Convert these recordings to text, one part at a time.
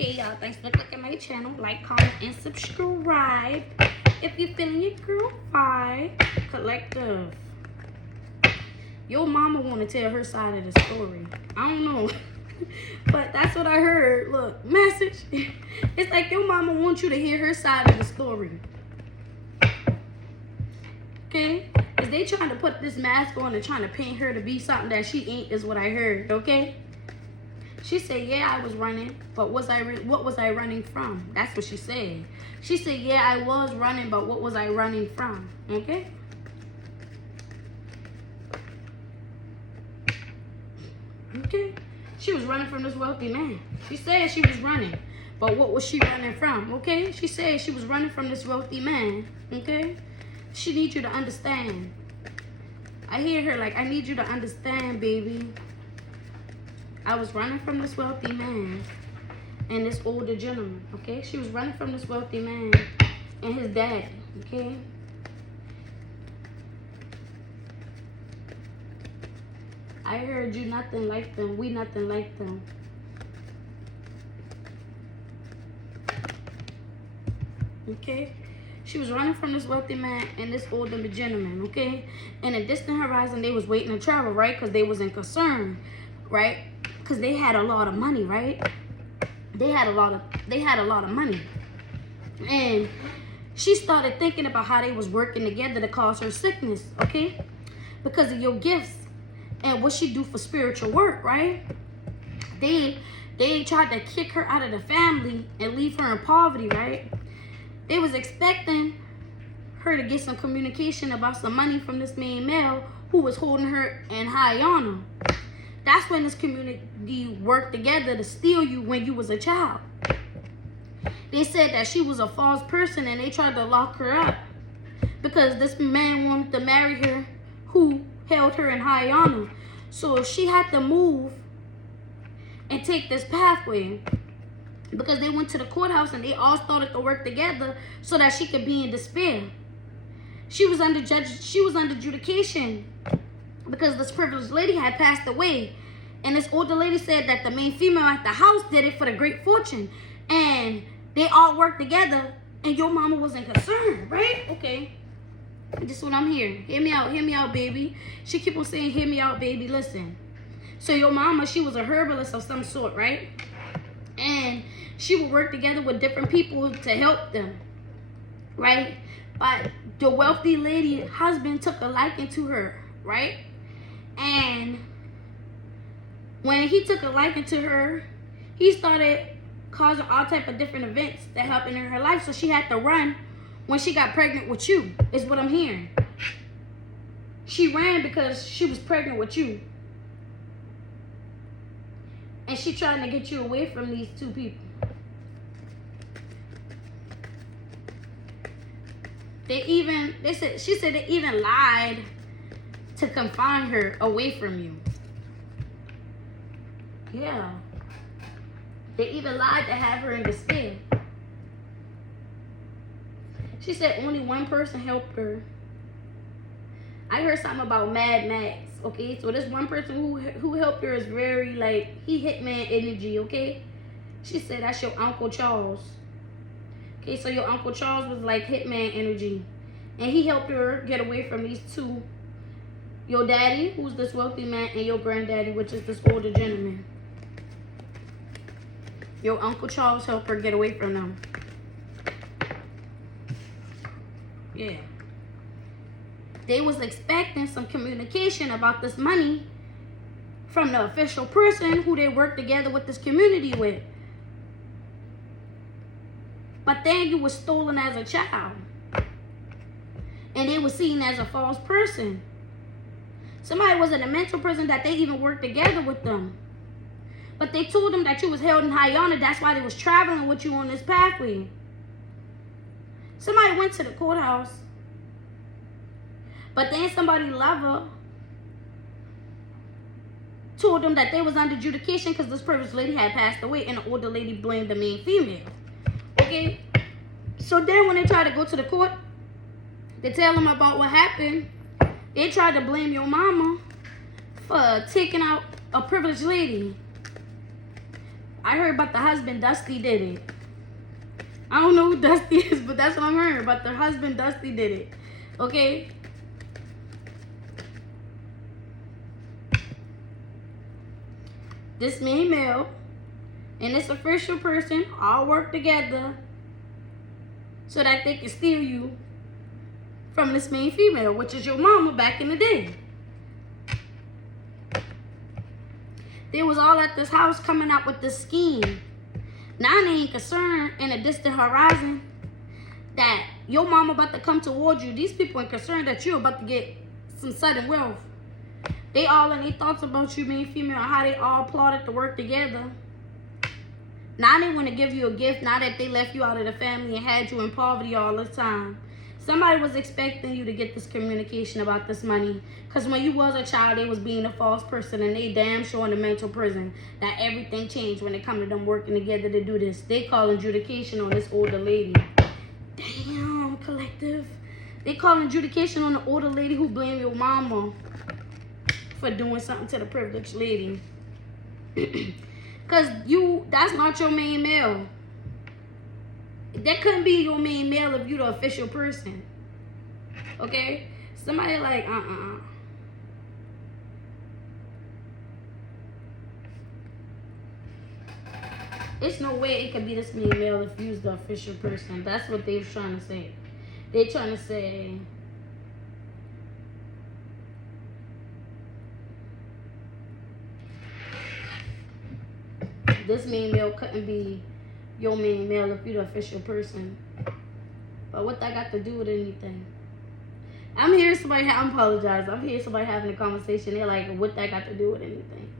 Hey y'all, thanks for clicking my channel. Like, comment, and subscribe. If you're feeling your girl vibe, collective. Your mama want to tell her side of the story. I don't know. But that's what I heard. Look, message. It's like your mama wants you to hear her side of the story. Okay? Because they trying to put this mask on and trying to paint her to be something that she ain't is what I heard. Okay? She said, yeah, I was running, but what was I running from? That's what she said. She said, yeah, I was running, but what was I running from? Okay? Okay? She was running from this wealthy man. She said she was running, but what was she running from? Okay? She said she was running from this wealthy man. Okay? She needs you to understand. I hear her like, I need you to understand, baby. I was running from this wealthy man and this older gentleman, okay? She was running from this wealthy man and his daddy, okay? I heard you nothing like them. We nothing like them. Okay? She was running from this wealthy man and this older gentleman, okay? In a distant horizon, they was waiting to travel, right? Because they was in concern, right? Because they had a lot of money, right? They had a lot of money. And she started thinking about how they was working together to cause her sickness, okay? Because of your gifts and what she do for spiritual work, right? They tried to kick her out of the family and leave her in poverty, right? They was expecting her to get some communication about some money from this main male who was holding her in high honor. That's when this community worked together to steal you when you was a child. They said that she was a false person and they tried to lock her up because this man wanted to marry her who held her in high honor. So she had to move and take this pathway because they went to the courthouse and they all started to work together so that she could be in despair. She was under adjudication because this privileged lady had passed away. And this older lady said that the main female at the house did it for the great fortune. And they all worked together and your mama wasn't concerned, right? Okay. This is what I'm hearing. Hear me out, baby. She keep on saying, hear me out, baby. Listen. So your mama, she was a herbalist of some sort, right? And she would work together with different people to help them, right? But the wealthy lady husband took a liking to her, right? And when he took a liking to her, he started causing all type of different events that happened in her life. So she had to run when she got pregnant with you, is what I'm hearing. She ran because she was pregnant with you. And she trying to get you away from these two people. She said they even lied to confine her away from you. Yeah. They even lied to have her in despair. She said only one person helped her. I heard something about Mad Max, okay? So this one person who helped her is very, like, he hitman energy, okay? She said that's your Uncle Charles. Okay, so your Uncle Charles was like hitman energy. And he helped her get away from these two. Your daddy, who's this wealthy man, and your granddaddy, which is this older gentleman. Your Uncle Charles helped her get away from them. Yeah. They was expecting some communication about this money from the official person who they worked together with this community with. But then you was stolen as a child. And they were seen as a false person. Somebody was in a mental prison that they even worked together with them. But they told them that you was held in high honor. That's why they was traveling with you on this pathway. Somebody went to the courthouse. But then somebody lover told them that they was under adjudication because this privileged lady had passed away and the older lady blamed the main female. Okay? So then when they tried to go to the court to tell them about what happened, they tried to blame your mama for taking out a privileged lady. I heard about the husband, Dusty did it. I don't know who Dusty is, but that's what I'm hearing. But the husband, Dusty did it. Okay? This main male and this official person all work together so that they can steal you from this main female, which is your mama back in the day. They was all at this house coming up with this scheme. Now they ain't concerned in a distant horizon that your mama about to come towards you. These people ain't concerned that you're about to get some sudden wealth. They all in their thoughts about you being female, how they all plotted to work together. Now they want to give you a gift now that they left you out of the family and had you in poverty all the time. Somebody was expecting you to get this communication about this money. Because when you was a child, they was being a false person, and they damn sure in the mental prison that everything changed when it come to them working together to do this. They call adjudication on this older lady. Damn, collective. They call adjudication on the older lady who blamed your mama for doing something to the privileged lady. Because that's not your main male. That couldn't be your main male if you the official person. Okay? Somebody like, It's no way it could be this main male if you's the official person. That's what they're trying to say. They're trying to say, this main male couldn't be your main male if you're the official person. But what that got to do with anything? I'm hearing somebody, I apologize. I'm hearing somebody having a conversation. They're like, what that got to do with anything?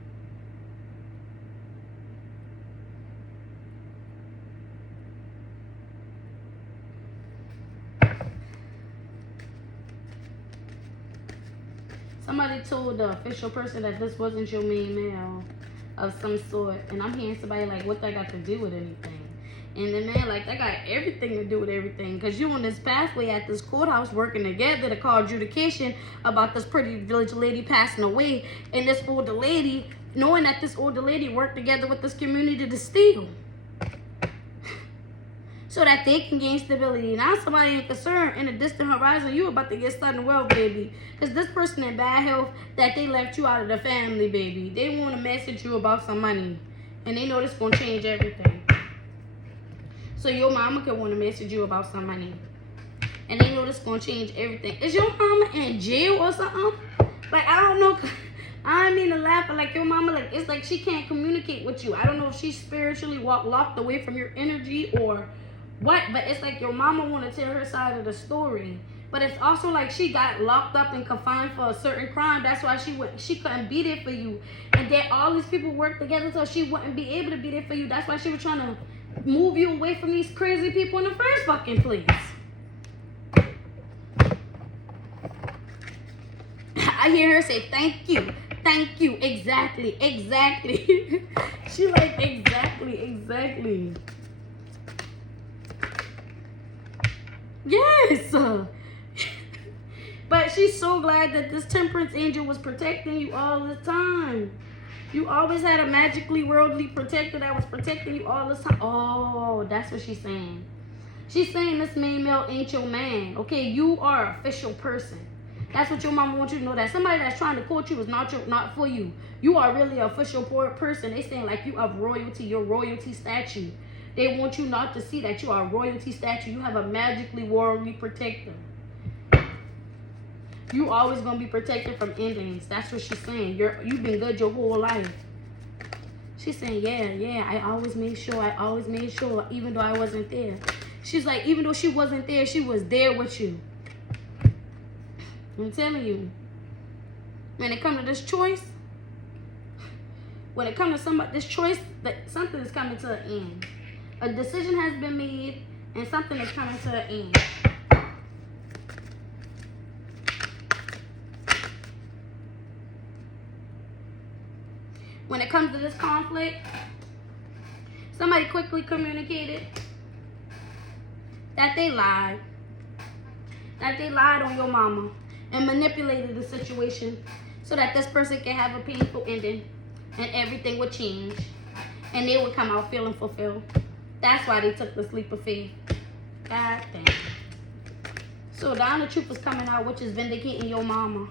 Somebody told the official person that this wasn't your main male of some sort. And I'm hearing somebody like, what that got to do with anything? And the man like, that got everything to do with everything. Because you on this pathway at this courthouse working together to call adjudication about this pretty village lady passing away. And this older lady, knowing that this older lady worked together with this community to steal. So that they can gain stability. Now somebody ain't concerned in a distant horizon, you about to get sudden wealth, baby. Because this person in bad health, that they left you out of the family, baby. They want to message you about some money. And they know this going to change everything. So your mama could want to message you about some money. And they know this going to change everything. Is your mama in jail or something? Like, I don't know. I don't mean to laugh, but like your mama, like it's like she can't communicate with you. I don't know if she's spiritually locked away from your energy or what, but it's like your mama want to tell her side of the story. But it's also like she got locked up and confined for a certain crime. That's why she couldn't be there for you. And then all these people worked together so she wouldn't be able to be there for you. That's why she was trying to move you away from these crazy people in the first fucking place. I hear her say, thank you. Thank you. Exactly. Exactly. She like, exactly. Yes. But she's so glad that this temperance angel was protecting you all the time. You always had a magically worldly protector that was protecting you all the time. Oh, that's what she's saying. She's saying this main male ain't your man. Okay, you are an official person. That's what your mama wants you to know. That somebody that's trying to court you is not for you. You are really an official person. They saying like you have royalty, your royalty statue. They want you not to see that you are a royalty statue. You have a magically worldly protector. You always gonna be protected from endings. That's what she's saying. You've been good your whole life. She's saying, yeah. I always made sure, even though I wasn't there. She's like, even though she wasn't there, she was there with you. I'm telling you. When it comes to this choice, this choice, that something is coming to an end. A decision has been made, and something is coming to an end. When it comes to this conflict, somebody quickly communicated that they lied. That they lied on your mama and manipulated the situation so that this person can have a painful ending and everything would change. and they would come out feeling fulfilled. That's why they took this leap of faith. God damn. So the honor truth is coming out, which is vindicating your mama.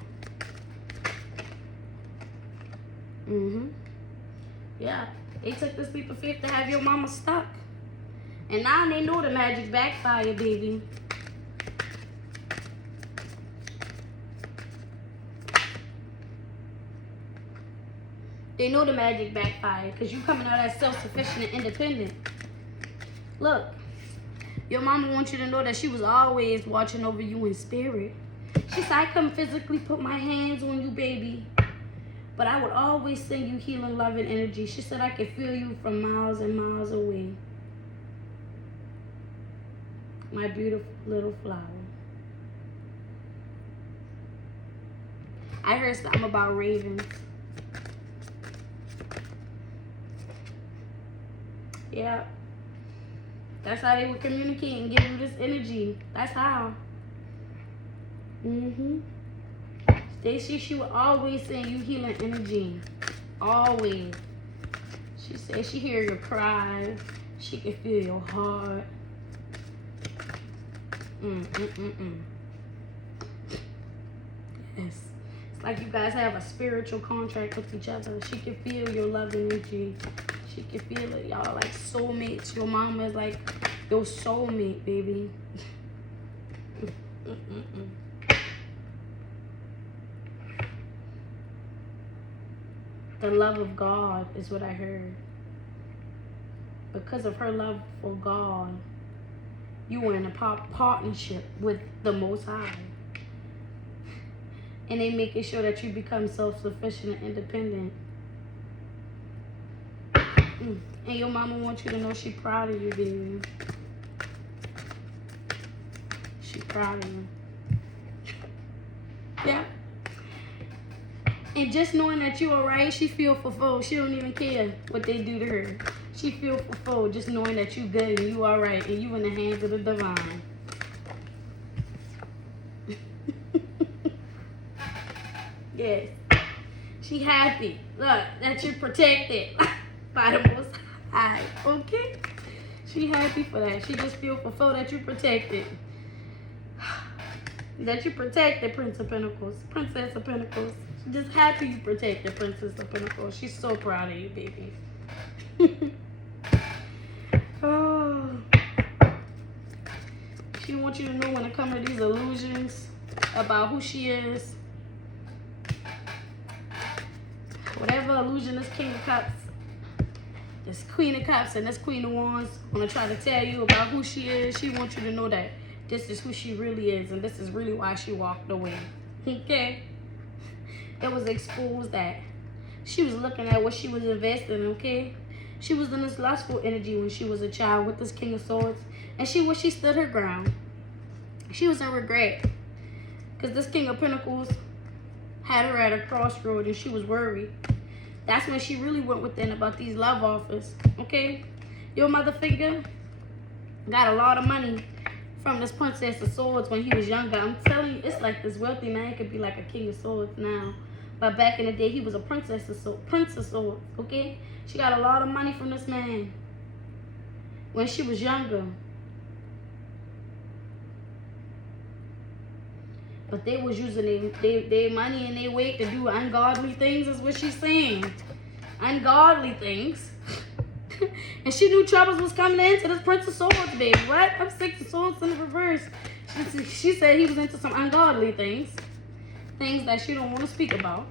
Yeah, they took this leap of faith to have your mama stuck. And now they know the magic backfire, baby. They know the magic backfire because you coming out as self-sufficient and independent. Look, your mama wants you to know that she was always watching over you in spirit. She said, I couldn't physically put my hands on you, baby, but I would always send you healing, love, and energy. She said, I could feel you from miles and miles away. My beautiful little flower. I heard something about ravens. Yeah. That's how they would communicate and give you this energy. That's how. She would always send you healing energy. Always. She said she hear your cry. She can feel your heart. Yes. It's like you guys have a spiritual contract with each other. She can feel your love energy. She can feel it. Y'all like soulmates. Your mama is like your soulmate, baby. The love of God is what I heard. Because of her love for God, you were in a partnership with the Most High. And they making sure that you become self-sufficient and independent. And your mama wants you to know she's proud of you, baby. She's proud of you. Yeah. And just knowing that you're alright, she feel fulfilled. She don't even care what they do to her. She feel fulfilled just knowing that you good and you alright and you in the hands of the divine. Yes. She happy. Look, that you're protected by the Most High. Okay? She happy for that. She just feel fulfilled that you protected. That you protect the Prince of Pentacles. Princess of Pentacles. She's just happy you protect the Princess of Pentacles. She's so proud of you, baby. Oh. She wants you to know when it comes to these illusions about who she is. Whatever illusion this King of Cups, this Queen of Cups, and this Queen of Wands want to try to tell you about who she is, she wants you to know that this is who she really is, and this is really why she walked away. Okay? It was exposed that she was looking at what she was investing in, okay? She was in this lustful energy when she was a child with this King of Swords, and she stood her ground. She was in regret, because this King of Pentacles had her at a crossroad, and she was worried. That's when she really went within about these love offers, okay? Your mother figure got a lot of money from this Princess of Swords when he was younger. I'm telling you, it's like this wealthy man could be like a King of Swords now. But back in the day, he was a Prince of Swords, okay? She got a lot of money from this man when she was younger. But they was using their money and their weight to do ungodly things, is what she's saying. Ungodly things. And she knew troubles was coming into this Prince of Swords, baby. What? I'm 6 of Swords in the reverse. She said he was into some ungodly things. Things that she don't want to speak about.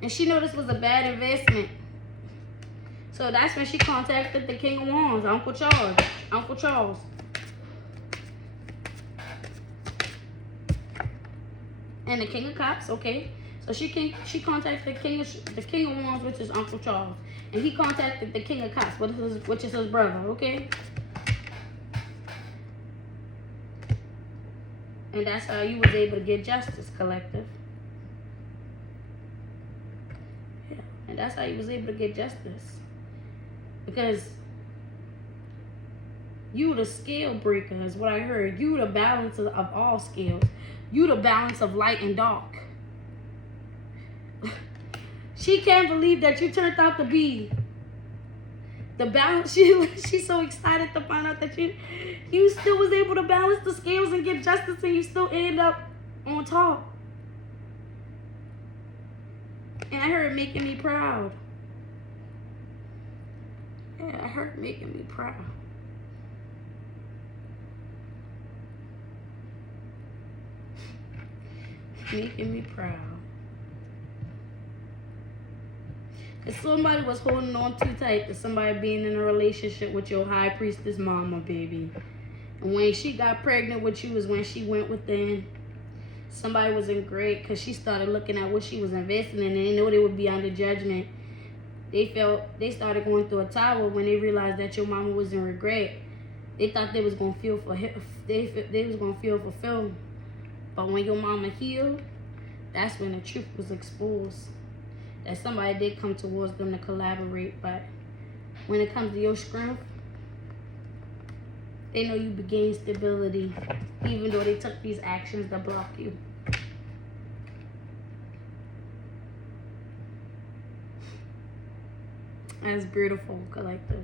And she knew this was a bad investment. So that's when she contacted the King of Wands, Uncle Charles. Uncle Charles. And the King of Cups, okay? So she contacted the King of Wands, which is Uncle Charles. And he contacted the King of Cups, which is his brother, okay? And that's how you was able to get justice, collective. Yeah, and that's how you was able to get justice. Because you the scale breaker is what I heard. You the balance of all scales. You the balance of light and dark. She can't believe that you turned out to be The balance, she's so excited to find out that you still was able to balance the scales and get justice, and you still end up on top. And I heard making me proud. Yeah, I heard making me proud. Making me proud. If somebody was holding on too tight to somebody being in a relationship with your high priestess mama, baby. And when she got pregnant with you is when she went within. Somebody wasn't great because she started looking at what she was investing in, and they know they would be under judgment. They started going through a tower when they realized that your mama was in regret. They thought they was gonna feel they was gonna feel fulfilled. But when your mama healed, that's when the truth was exposed. That somebody did come towards them to collaborate, but when it comes to your strength, they know you gained stability, even though they took these actions to block you. That's beautiful, collective.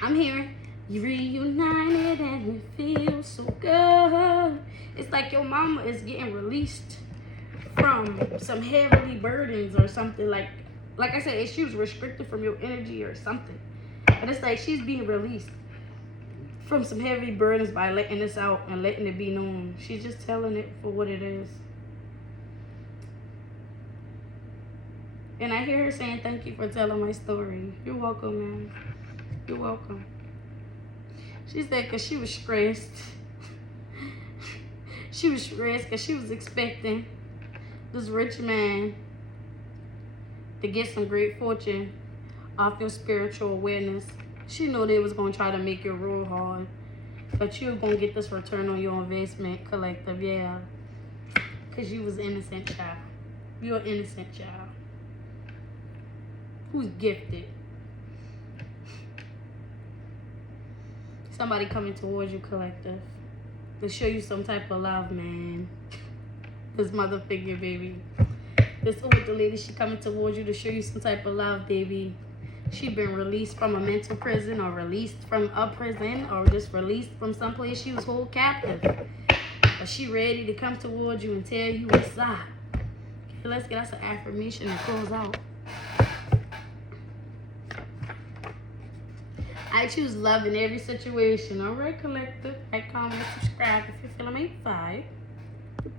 I'm here. You reunited and it feels so good. It's like your mama is getting released from some heavily burdens or something. Like I said, she was restricted from your energy or something. But it's like she's being released from some heavy burdens by letting this out and letting it be known. She's just telling it for what it is. And I hear her saying, thank you for telling my story. You're welcome, man. You're welcome. She said because she was stressed. She was stressed because she was expecting this rich man to get some great fortune off your spiritual awareness. She knew they was going to try to make you roll hard. But you were going to get this return on your investment, collective, yeah. Because you was an innocent child. You're an innocent child. Who's gifted. Somebody coming towards you, collective, to show you some type of love, man. This mother figure, baby. This older lady, she coming towards you to show you some type of love, baby. She been released from a mental prison, or released from a prison, or just released from someplace she was hold captive. But she ready to come towards you and tell you what's up. Okay, let's get us an affirmation and close out. I choose love in every situation. All right, collective. Like, comment, subscribe if you're feeling me. 5.